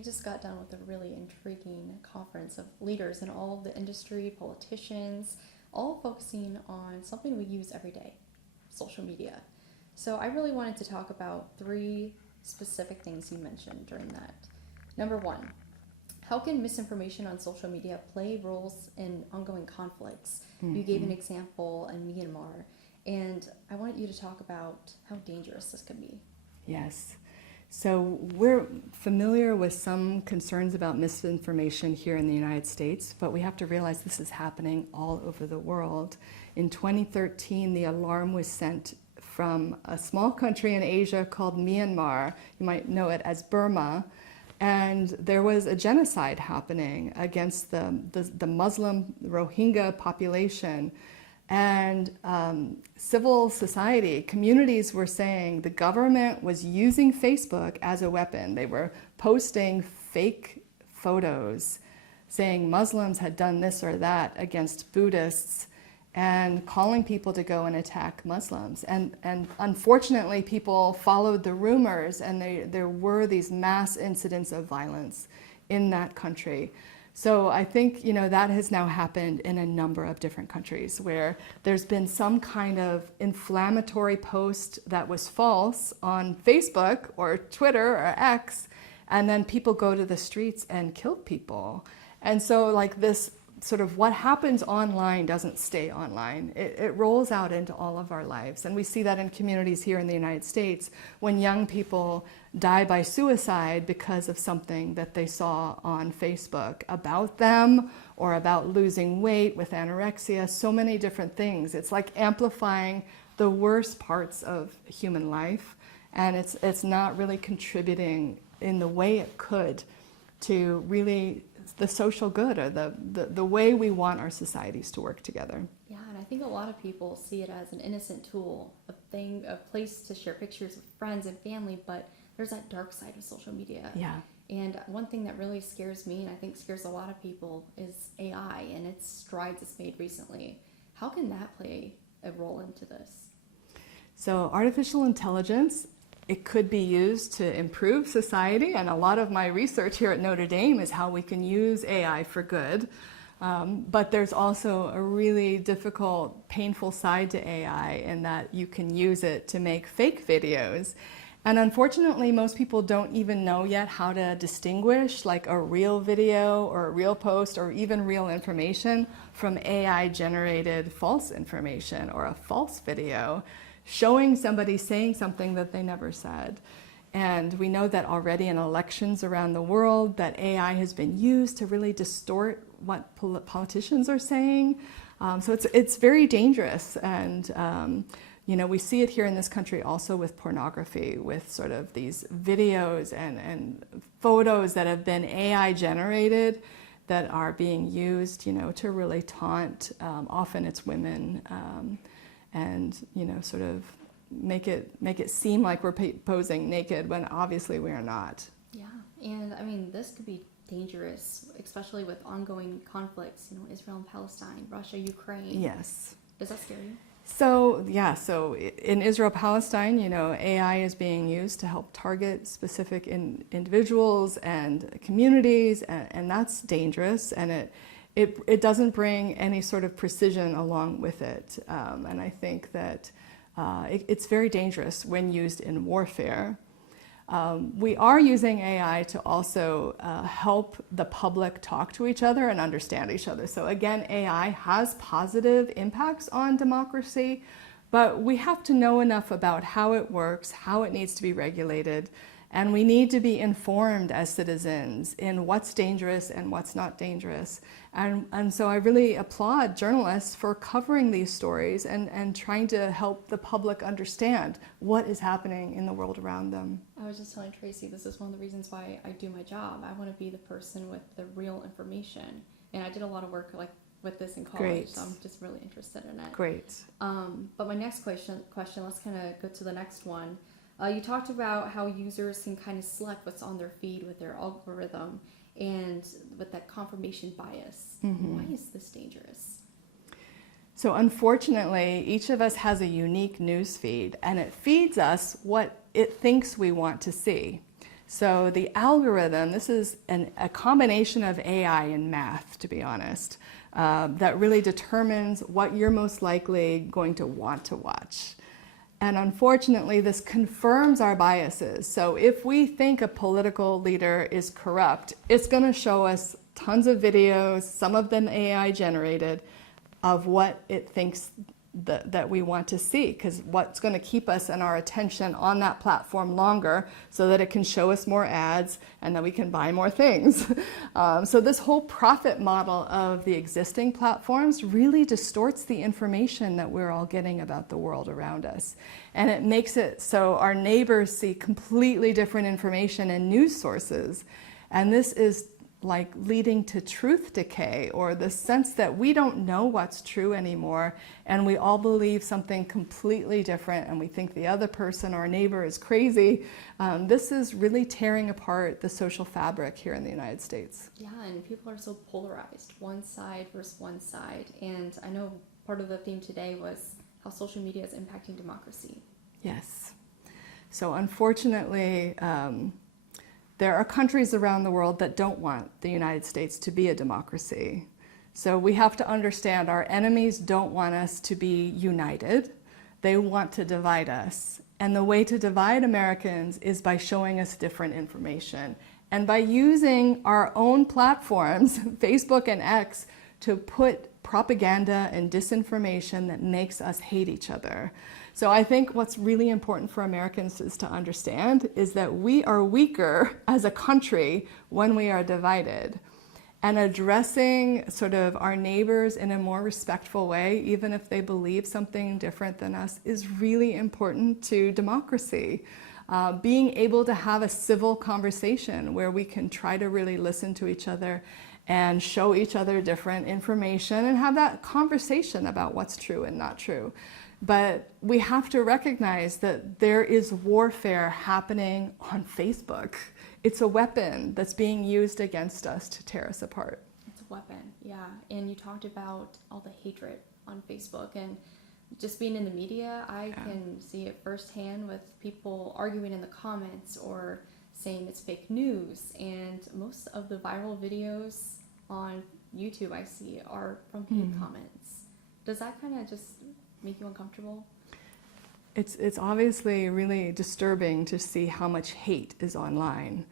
we just got done with a really intriguing conference of leaders in all of the industry, politicians, all focusing on something we use every day, social media. So I really wanted to talk about 3 specific things you mentioned during that. Number 1, how can misinformation on social media play roles in ongoing conflicts? You gave an example in Myanmar, and I wanted you to talk about how dangerous this could be. Yes. So we're familiar with some concerns about misinformation here in the United States, but we have to realize this is happening all over the world. In 2013, the alarm was sent from a small country in Asia called Myanmar. You might know it as Burma. And there was a genocide happening against the Muslim Rohingya population. And civil society, communities were saying the government was using Facebook as a weapon. They were posting fake photos saying Muslims had done this or that against Buddhists and calling people to go and attack Muslims. And unfortunately, people followed the rumors, and there were these mass incidents of violence in that country. So I think, that has now happened in a number of different countries where there's been some kind of inflammatory post that was false on Facebook or Twitter or X, and then people go to the streets and kill people. And so like this sort of what happens online doesn't stay online. It rolls out into all of our lives. And we see that in communities here in the United States when young people die by suicide because of something that they saw on Facebook about them or about losing weight with anorexia, so many different things. It's like amplifying the worst parts of human life, and it's not really contributing in the way it could to really the social good or the way we want our societies to work together. Yeah, and I think a lot of people see it as an innocent tool, a place to share pictures of friends and family, but there's that dark side of social media. Yeah. And one thing that really scares me, and I think scares a lot of people, is AI and its strides it's made recently. How can that play a role into this? So artificial intelligence, it could be used to improve society, and a lot of my research here at Notre Dame is how we can use AI for good. But there's also a really difficult, painful side to AI in that you can use it to make fake videos. And unfortunately, most people don't even know yet how to distinguish like a real video or a real post or even real information from AI-generated false information or a false video showing somebody saying something that they never said. And we know that already in elections around the world that AI has been used to really distort what politicians are saying. So it's very dangerous. And we see it here in this country also with pornography, with sort of these videos and photos that have been AI generated that are being used, to really taunt. Often it's women. And sort of make it seem like we're posing naked when obviously we are not. Yeah, and I mean this could be dangerous, especially with ongoing conflicts. Israel and Palestine, Russia, Ukraine. Yes. Does that scare you? So in Israel-Palestine, AI is being used to help target specific individuals and communities, and that's dangerous, and it doesn't bring any sort of precision along with it. And I think that it's very dangerous when used in warfare. We are using AI to also help the public talk to each other and understand each other. So again, AI has positive impacts on democracy, but we have to know enough about how it works, how it needs to be regulated, and we need to be informed as citizens in what's dangerous and what's not dangerous. And so I really applaud journalists for covering these stories and trying to help the public understand what is happening in the world around them. I was just telling Tracy, this is one of the reasons why I do my job. I want to be the person with the real information. And I did a lot of work with this in college, Great. So I'm just really interested in it. Great. But my next question, let's kind of go to the next one. You talked about how users can kind of select what's on their feed with their algorithm and with that confirmation bias. Mm-hmm. Why is this dangerous? So unfortunately, each of us has a unique news feed, and it feeds us what it thinks we want to see. So the algorithm, this is a combination of AI and math, to be honest, that really determines what you're most likely going to want to watch. And unfortunately, this confirms our biases. So if we think a political leader is corrupt, it's going to show us tons of videos, some of them AI generated, of what it thinks that we want to see, because what's going to keep us and our attention on that platform longer so that it can show us more ads and that we can buy more things. So this whole profit model of the existing platforms really distorts the information that we're all getting about the world around us. And it makes it so our neighbors see completely different information and news sources. And this is like leading to truth decay, or the sense that we don't know what's true anymore, and we all believe something completely different, and we think the other person, our neighbor, is crazy. This is really tearing apart the social fabric here in the United States. Yeah, and people are so polarized, one side versus one side. And I know part of the theme today was how social media is impacting democracy. Yes. So unfortunately, there are countries around the world that don't want the United States to be a democracy. So we have to understand our enemies don't want us to be united. They want to divide us. And the way to divide Americans is by showing us different information and by using our own platforms, Facebook and X, to put propaganda and disinformation that makes us hate each other. So I think what's really important for Americans is to understand is that we are weaker as a country when we are divided. And addressing sort of our neighbors in a more respectful way, even if they believe something different than us, is really important to democracy. Being able to have a civil conversation where we can try to really listen to each other and show each other different information and have that conversation about what's true and not true. But we have to recognize that there is warfare happening on Facebook. It's a weapon that's being used against us to tear us apart. It's a weapon, yeah. And you talked about all the hatred on Facebook, and just being in the media, I can see it firsthand with people arguing in the comments or saying it's fake news. And most of the viral videos on YouTube I see are from hate comments. Does that kind of just make you uncomfortable? It's obviously really disturbing to see how much hate is online.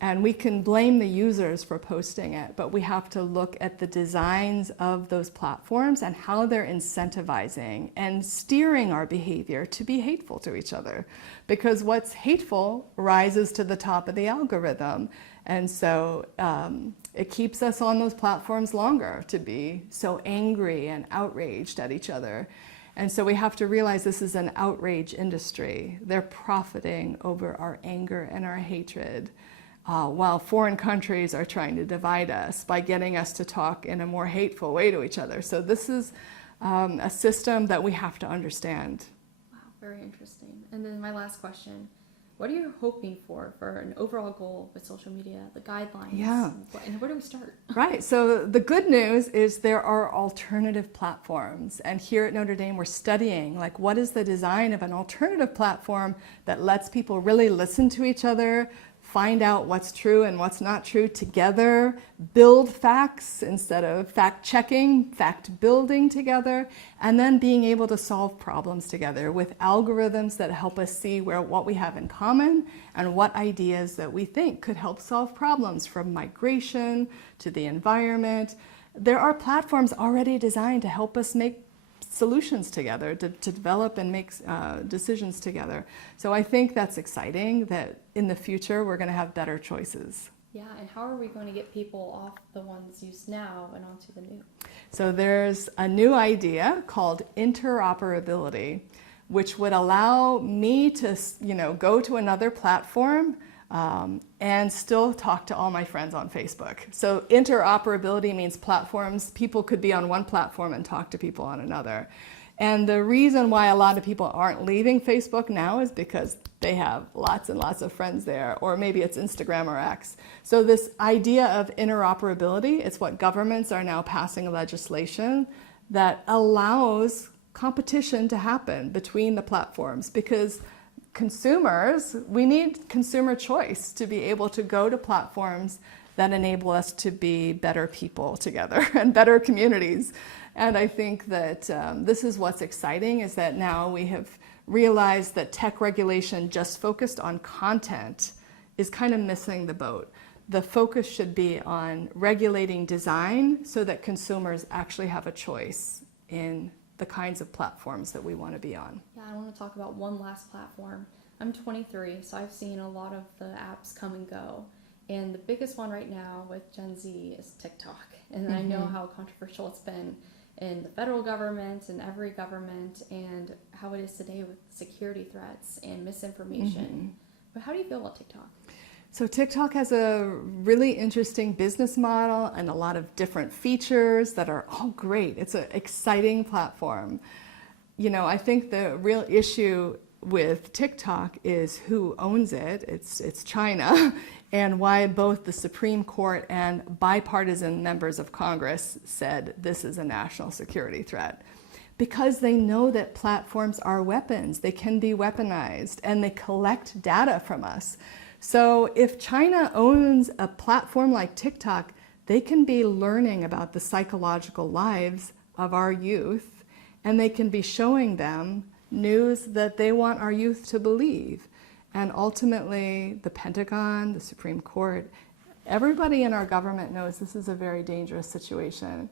And we can blame the users for posting it, but we have to look at the designs of those platforms and how they're incentivizing and steering our behavior to be hateful to each other. Because what's hateful rises to the top of the algorithm. And so it keeps us on those platforms longer to be so angry and outraged at each other. And so we have to realize this is an outrage industry. They're profiting over our anger and our hatred, while foreign countries are trying to divide us by getting us to talk in a more hateful way to each other. So this is a system that we have to understand. Wow, very interesting. And then my last question. What are you hoping for an overall goal with social media, the guidelines? Yeah. And where do we start? Right. So the good news is there are alternative platforms. And here at Notre Dame, we're studying, like, what is the design of an alternative platform that lets people really listen to each other, find out what's true and what's not true together, build facts instead of fact-checking, fact-building together, and then being able to solve problems together with algorithms that help us see what we have in common and what ideas that we think could help solve problems, from migration to the environment. There are platforms already designed to help us make solutions together, to develop and make decisions together. So I think that's exciting, that in the future we're going to have better choices. Yeah, and how are we going to get people off the ones used now and onto the new? So there's a new idea called interoperability, which would allow me to, go to another platform and still talk to all my friends on Facebook. So interoperability means people could be on one platform and talk to people on another. And the reason why a lot of people aren't leaving Facebook now is because they have lots and lots of friends there, or maybe it's Instagram or X. So this idea of interoperability, it's what governments are now passing legislation that allows competition to happen between the platforms, because consumers, we need consumer choice to be able to go to platforms that enable us to be better people together and better communities. And I think that this is what's exciting, is that now we have realized that tech regulation just focused on content is kind of missing the boat. The focus should be on regulating design so that consumers actually have a choice in the kinds of platforms that we want to be on. Yeah, I want to talk about one last platform. I'm 23, so I've seen a lot of the apps come and go. And the biggest one right now with Gen Z is TikTok. And I know how controversial it's been in the federal government and every government, and how it is today with security threats and misinformation. But how do you feel about TikTok? So TikTok has a really interesting business model and a lot of different features that are all great. It's an exciting platform. You know, I think the real issue with TikTok is who owns it. It's China, and why both the Supreme Court and bipartisan members of Congress said this is a national security threat. Because they know that platforms are weapons. They can be weaponized, and they collect data from us. So if China owns a platform like TikTok, they can be learning about the psychological lives of our youth, and they can be showing them news that they want our youth to believe. And ultimately, the Pentagon, the Supreme Court, everybody in our government knows this is a very dangerous situation.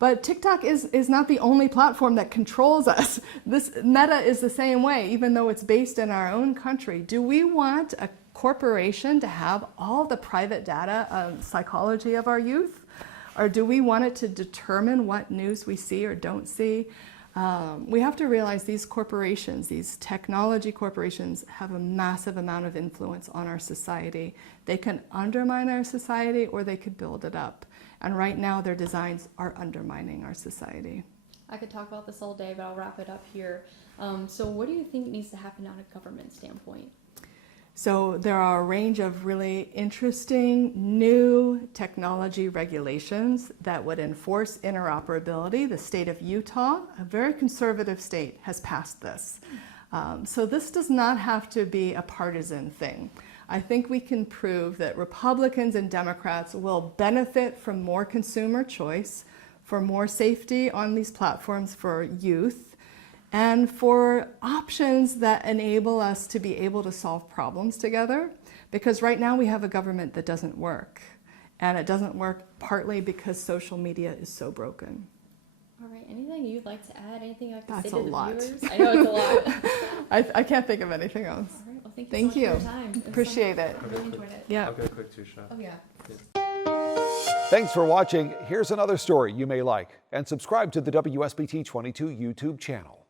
But TikTok is not the only platform that controls us. This Meta is the same way, even though it's based in our own country. Do we want a corporation to have all the private data of psychology of our youth? Or do we want it to determine what news we see or don't see? We have to realize these corporations, these technology corporations, have a massive amount of influence on our society. They can undermine our society, or they could build it up. And right now, their designs are undermining our society. I could talk about this all day, but I'll wrap it up here. So what do you think needs to happen on a government standpoint? So there are a range of really interesting new technology regulations that would enforce interoperability. The state of Utah, a very conservative state, has passed this. So this does not have to be a partisan thing. I think we can prove that Republicans and Democrats will benefit from more consumer choice, for more safety on these platforms for youth, and for options that enable us to be able to solve problems together. Because right now we have a government that doesn't work. And it doesn't work partly because social media is so broken. All right, anything you'd like to add? Anything you'd like to That's say to a the lot. viewers? I know it's a lot. I can't think of anything else. All right, well, thank Thank you so you. much for your time. Appreciate it. I really enjoyed it. Yeah. I'll get a quick two-shot. Oh, yeah. Thanks for watching. Here's another story you may like. And subscribe to the WSBT 22 YouTube channel.